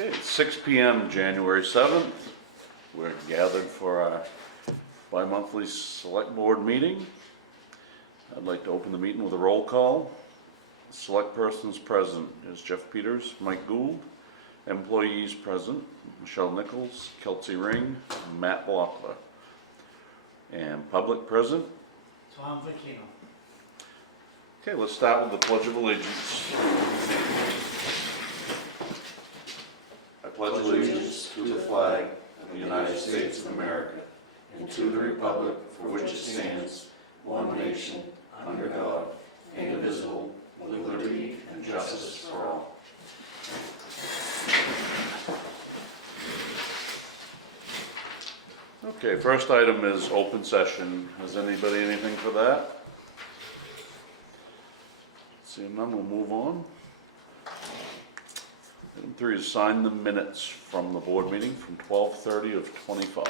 Okay, it's 6 PM, January 7th. We're gathered for our bi-monthly select board meeting. I'd like to open the meeting with a roll call. Select persons present is Jeff Peters, Mike Gould. Employees present, Michelle Nichols, Kelsey Ring, Matt Blockler. And public present. Tom Vecchino. Okay, let's start with the Pledge of Allegiance. I pledge allegiance to the flag of the United States of America and to the republic for which it stands, one nation, under God, indivisible, with liberty and justice for all. Okay, first item is open session. Has anybody anything for that? Seeing none, we'll move on. Item 3 is sign the minutes from the board meeting from 12:30 of '25.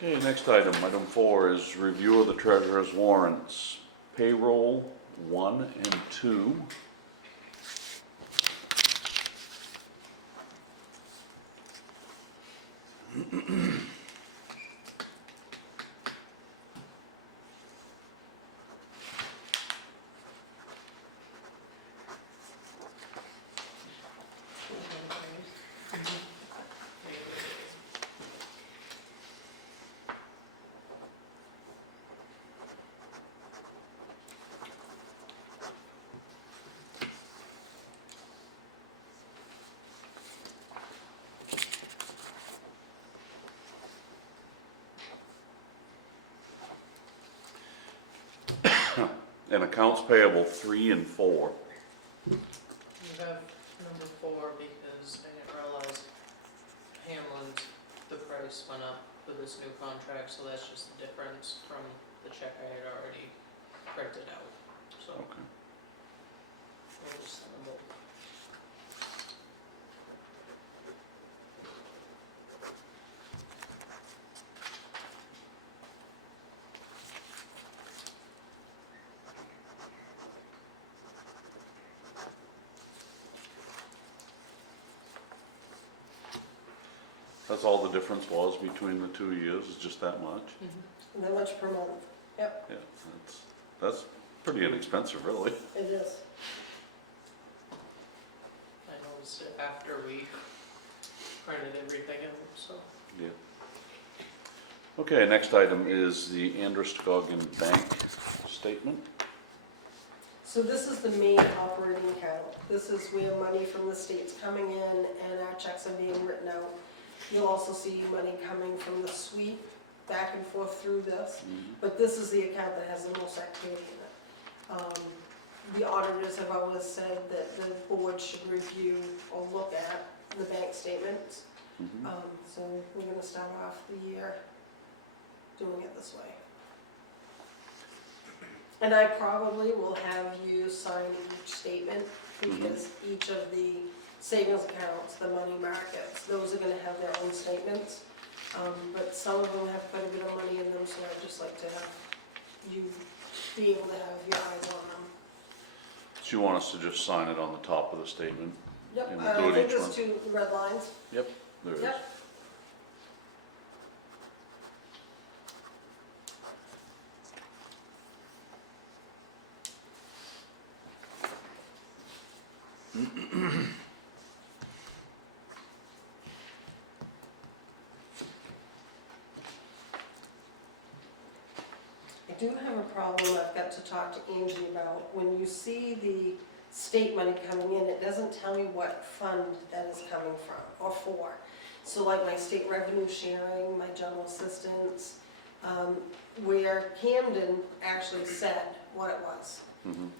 Okay, next item, item 4 is review of the treasurer's warrants. Payroll 1 and 2. And accounts payable 3 and 4. You have number 4 because I didn't realize Hamlin's, the price went up with this new contract, so that's just the difference from the check I had already printed out, so Okay. we'll just send them both. That's all the difference was between the 2 years, is just that much? And that much per month. Yep, Yeah, that's pretty inexpensive, really. it is. I noticed it after we printed everything out, so. Yeah. Okay, next item is the Androscoggin Bank statement. So this is the main operating account. This is where money from the state's coming in and our checks are being written out. You'll also see money coming from the sweep back and forth through this, but this is the account that has the most activity in it. The auditors have always said that the board should review or look at the bank statements. Mhm. So we're gonna start off the year doing it this way. And I probably will have you sign each statement, because each of the savings accounts, the money markets, those are gonna have their own statements. But some of them have quite a bit of money in them, so I'd just like to have you be able to have your eyes on them. So you want us to just sign it on the top of the statement? Yep, And we'll I do it think each there's one. 2 red lines. Yep, there it is. Yep. I do have a problem I've got to talk to Angie about. When you see the state money coming in, it doesn't tell me what fund that is coming from or for. So like my state revenue sharing, my general assistance, where Camden actually said what it was. Mhm.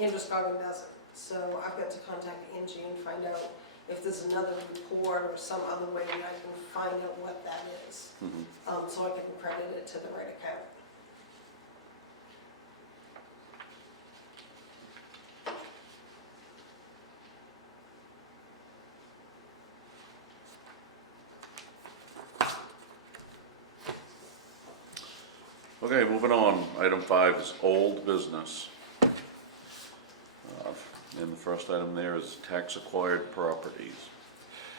Androscoggin doesn't. So I've got to contact Angie and find out if there's another report or some other way that I can find out what that is, Mhm. so I can credit it to the right account. Okay, moving on. Item 5 is old business. And the first item there is tax acquired properties.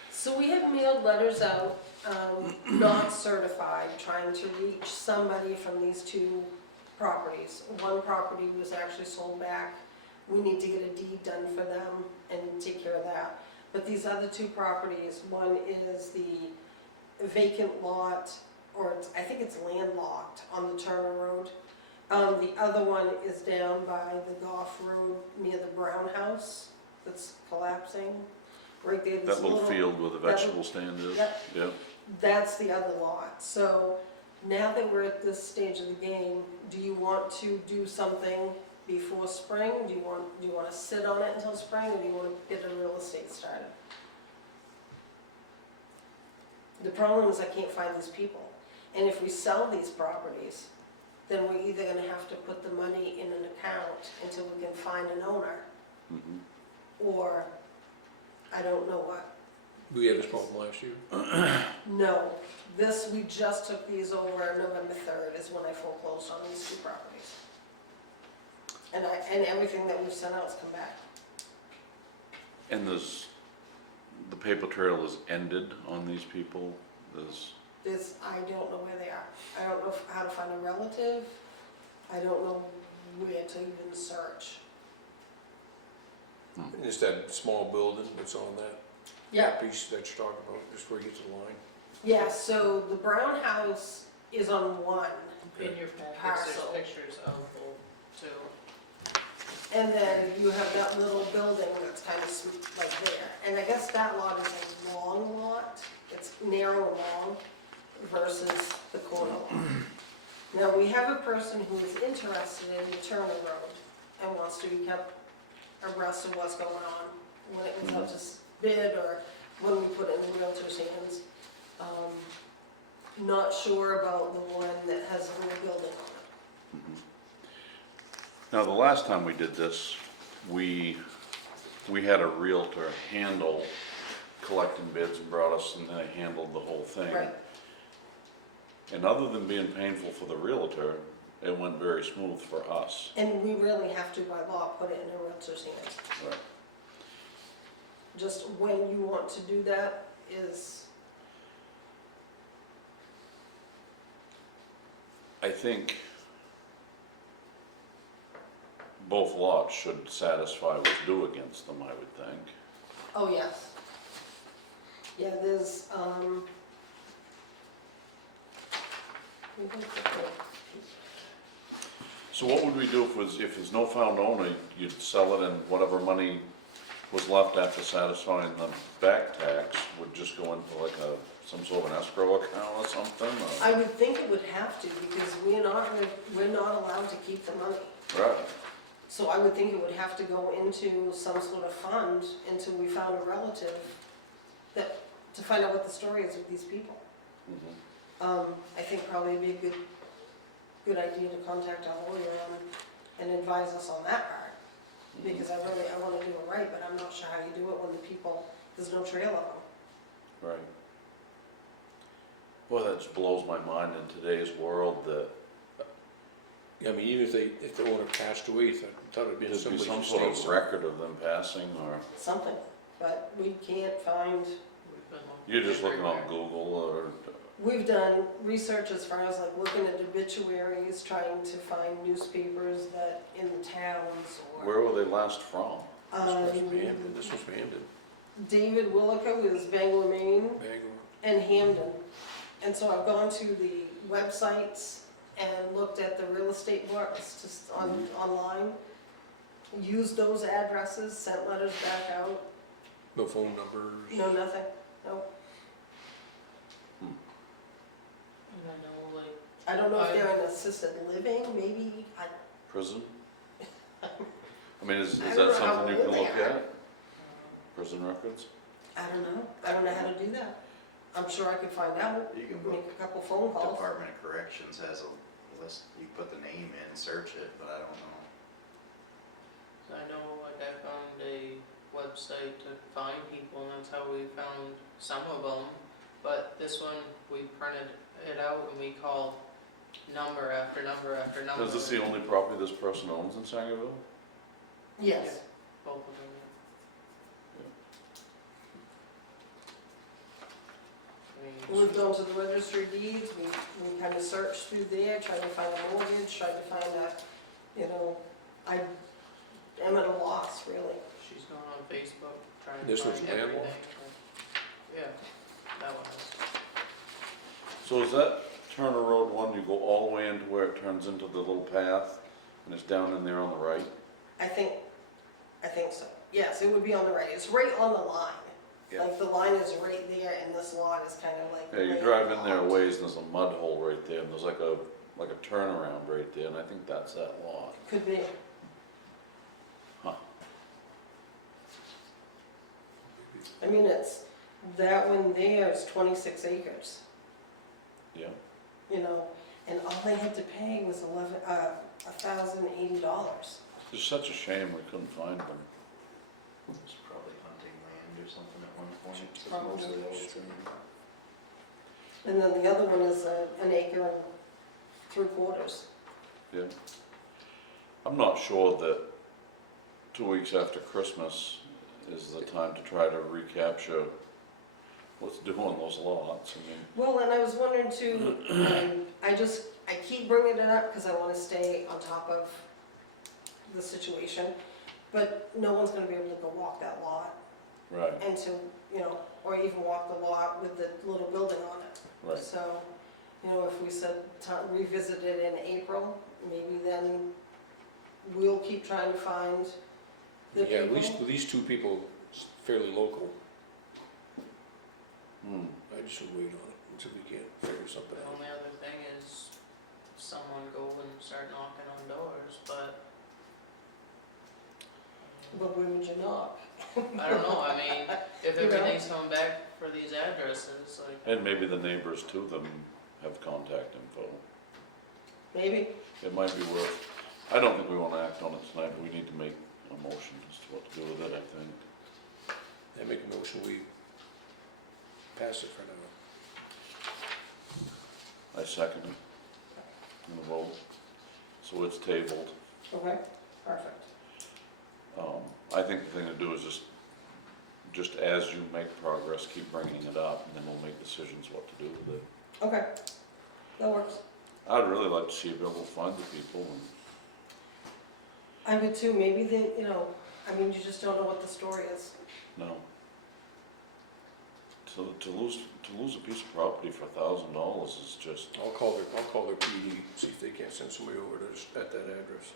So we have mailed letters out, not certified, trying to reach somebody from these two properties. One property was actually sold back. We need to get a deed done for them and take care of that. But these other two properties, one is the vacant lot, or I think it's landlocked on the Turner Road. The other one is down by the Goff Road near the Brown House that's collapsing. Right there, this That little field where the vegetable stand is? Yep. Yep. That's the other lot. So now that we're at this stage of the game, do you want to do something before spring? Do you want to sit on it until spring, or do you want to get a real estate started? The problem is I can't find these people. And if we sell these properties, then we're either gonna have to put the money in an account until we can find an owner, Mhm. or I don't know what. We had this problem last year. No, we just took these over November 3rd is when I foreclosed on these two properties. And everything that we've sent out has come back. And the paper trail is ended on these people? I don't know where they are. I don't know how to find a relative. I don't know where to even search. And it's that small building that's on that piece that you're talking about, just where you get to the line. Yeah, so the Brown House is on one, In your packets, Parcel. there's pictures of the two. and then you have that little building that's kind of like there. And I guess that lot is a long lot. It's narrow and long versus the corner lot. Now, we have a person who is interested in the Turner Road and wants to be kept abreast of what's going on when it was out to bid or when we put it in the realtor's hands. Not sure about the one that has a little building on it. Now, the last time we did this, we had a realtor handle collecting bids and brought us, and they handled the whole thing. Right. And other than being painful for the realtor, it went very smooth for us. And we really have to, by law, put it in a realtor's hands. Right. Just when you want to do that is, I think both lots should satisfy what's due against them, I would think. oh, yes. Yeah, there's, So what would we do if there's no found owner, you'd sell it and whatever money was left after satisfying the back tax would just go into like some sort of an escrow account or something? Or? I would think it would have to, because we're not allowed to keep the money. Right. So I would think it would have to go into some sort of fund until we found a relative to find out what the story is with these people. Mhm. I think probably it'd be a good idea to contact our lawyer and advise us on that part. Because I want to do it right, but I'm not sure how you do it when there's no trail of them. Right. Boy, that just blows my mind in today's world that I mean, even if the owner passed away, I thought it'd be there'd be somebody's some sort estate. of record of them passing, or Something, but we can't find. We've been looking you're just looking on everywhere. Google or, We've done research as far as like looking at obituaries, trying to find newspapers that in the towns or. where were they last from? This was from Hamden, this was from Hamden, David Willico is Bangor, Maine, Bangor. and Hamden. And so I've gone to the websites and looked at the real estate books just online, used those addresses, sent letters back out, No phone numbers. no nothing, no. And I know, like, I don't know if they're in assisted living, maybe, Prison? I mean, is I don't that know how something you old can they look are. at? Prison records? I don't know how to do that. I'm sure I could find out, You can go, make a couple phone calls. Department of Corrections has a list, you put the name in, search it, but I don't know. I know, like, I found a website to find people, and that's how we found some of them. But this one, we printed it out and we called number after number after number. Is this the only property this person owns in Sangerville? Yes. Both of them, yeah. I mean, We've gone to the registry of deeds, we kind of searched through there, trying to find a mortgage, trying to find a, I am at a loss, really. she's gone on Facebook trying to This one's find everything. landlocked? Yeah, that one is. So is that Turner Road one, you go all the way into where it turns into the little path, and it's down in there on the right? I think so. Yes, it would be on the right. It's right on the line. Yeah. Like the line is right there and this lot is kind of like. Yeah, you way drive in there a out. ways and there's a mud hole right there, and there's like a turnaround right there, and I think that's that lot. Could be. Huh. I mean, it's, that one there is 26 acres, Yeah, and all they had to pay was $1,080. it's such a shame we couldn't find them. It's probably hunting land or something at one point. It's It's probably mostly all the true. same. And then the other one is an acre and 3/4. Yeah. I'm not sure that 2 weeks after Christmas is the time to try to recapture what's due on those lots. I mean, Well, and I was wondering too, I keep bringing it up because I want to stay on top of the situation, but no one's going to be able to go walk that lot right, until, or even walk the lot with the little building on it. right. So, if we said revisit it in April, maybe then we'll keep trying to find the Yeah, people. at least two people fairly local. Hmm. I just would wait on it until we can figure something The out. only other thing is someone go and start knocking on doors, but But where would you knock? I don't know, I mean, if You know? everything's coming back for these addresses, like, And maybe the neighbors to them have contact info. Maybe. It might be worth, I don't think we want to act on it tonight, but we need to make a motion as to what to do with it, I think. I make a motion, we pass it for now. I second it. In the vote. So it's tabled. Okay, perfect. I think the thing to do is just as you make progress, keep bringing it up, and then we'll make decisions what to do with it. Okay, that works. I'd really like to see you be able to find the people, and I would too, maybe they, you just don't know what the story is. no. To lose a piece of property for $1,000 is just, I'll call their PD, see if they can't send somebody over to, at that address,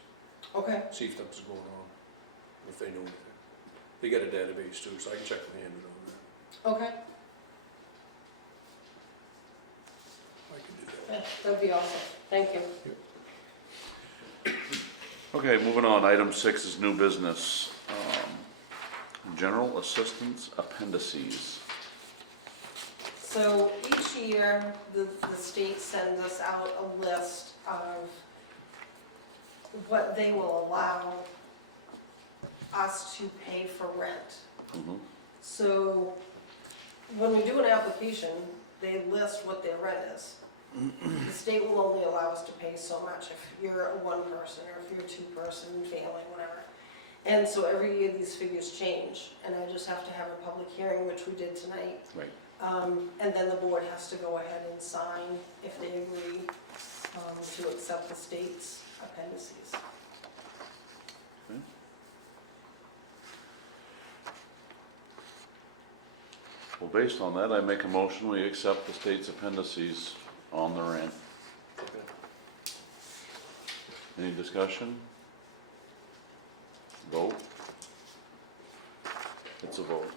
Okay, see if something's going on, if they know anything. They got a database too, so I can check with Hammond on that. okay, I can do that. yeah, that'd be awesome, thank you. okay, moving on. Item 6 is new business. General assistance appendices. So each year, the state sends us out a list of what they will allow us to pay for rent. Mhm. So when we do an application, they list what their rent is. The state will only allow us to pay so much if you're a one person or if you're a two person family, whatever. And so every year these figures change, and I just have to have a public hearing, which we did tonight. Right. And then the board has to go ahead and sign if they agree to accept the state's appendices. Well, based on that, I make a motion, we accept the state's appendices on the rent. Any discussion? Vote? It's a vote.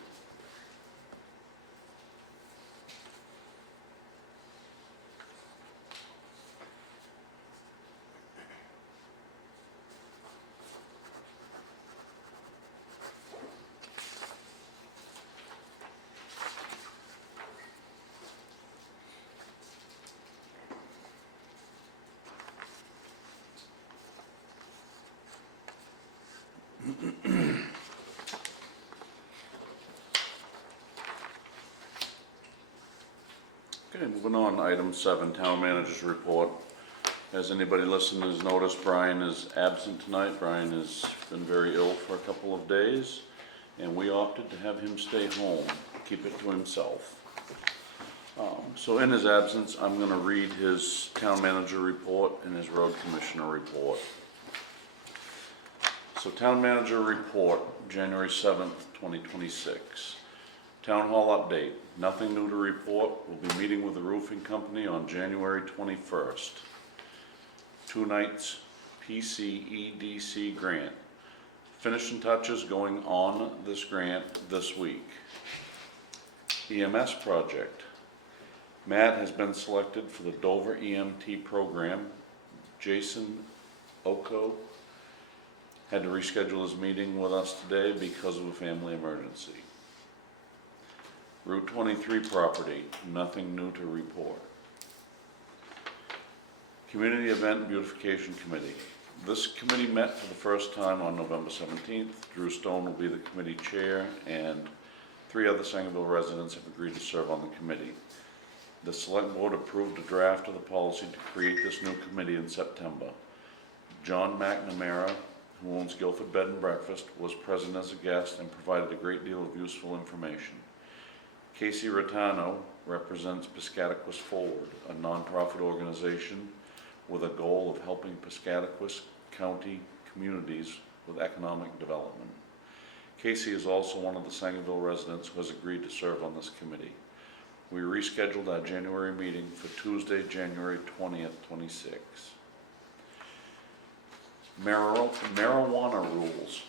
Okay, moving on, item 7, town manager's report. As anybody listening has noticed, Brian is absent tonight. Brian has been very ill for a couple of days, and we opted to have him stay home, keep it to himself. So in his absence, I'm gonna read his town manager report and his road commissioner report. So town manager report, January 7th, 2026. Town hall update, nothing new to report. We'll be meeting with the roofing company on January 21st. 2 nights PCEDC grant. Finishing touches going on this grant this week. EMS project. Matt has been selected for the Dover EMT program. Jason Oko had to reschedule his meeting with us today because of a family emergency. Route 23 property, nothing new to report. Community Event Beautification Committee. This committee met for the first time on November 17th. Drew Stone will be the committee chair, and 3 other Sangerville residents have agreed to serve on the committee. The select board approved a draft of the policy to create this new committee in September. John McNamara, who owns Guilford Bed and Breakfast, was present as a guest and provided a great deal of useful information. Casey Rotano represents Piscataquis Forward, a nonprofit organization with a goal of helping Piscataquis County communities with economic development. Casey is also one of the Sangerville residents who has agreed to serve on this committee. We rescheduled our January meeting for Tuesday, January 20th, 26. Marijuana rules.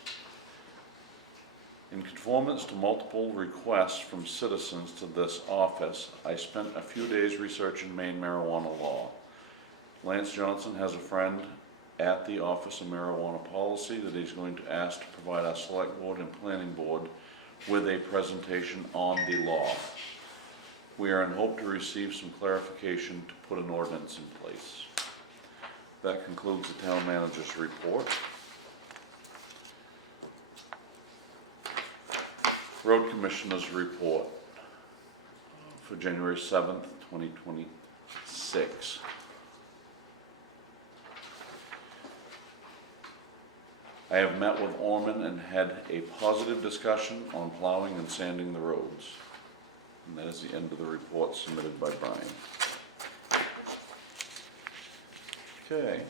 In conformance to multiple requests from citizens to this office, I spent a few days researching Maine marijuana law. Lance Johnson has a friend at the Office of Marijuana Policy that he's going to ask to provide our Select Board and Planning Board with a presentation on the law. We are in hope to receive some clarification to put an ordinance in place. That concludes the town manager's report. Road Commissioner's report for January 7th, 2026. I have met with Orman and had a positive discussion on plowing and sanding the roads. And that is the end of the report submitted by Brian. Okay.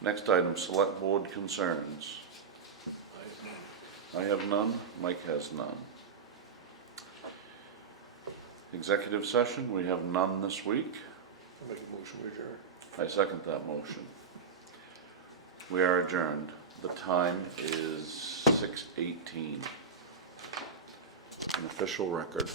Next item, Select Board concerns. I have none. Mike has none. Executive session, we have none this week. I'll make a motion to adjourn. I second that motion. We are adjourned. The time is 6:18. An official record.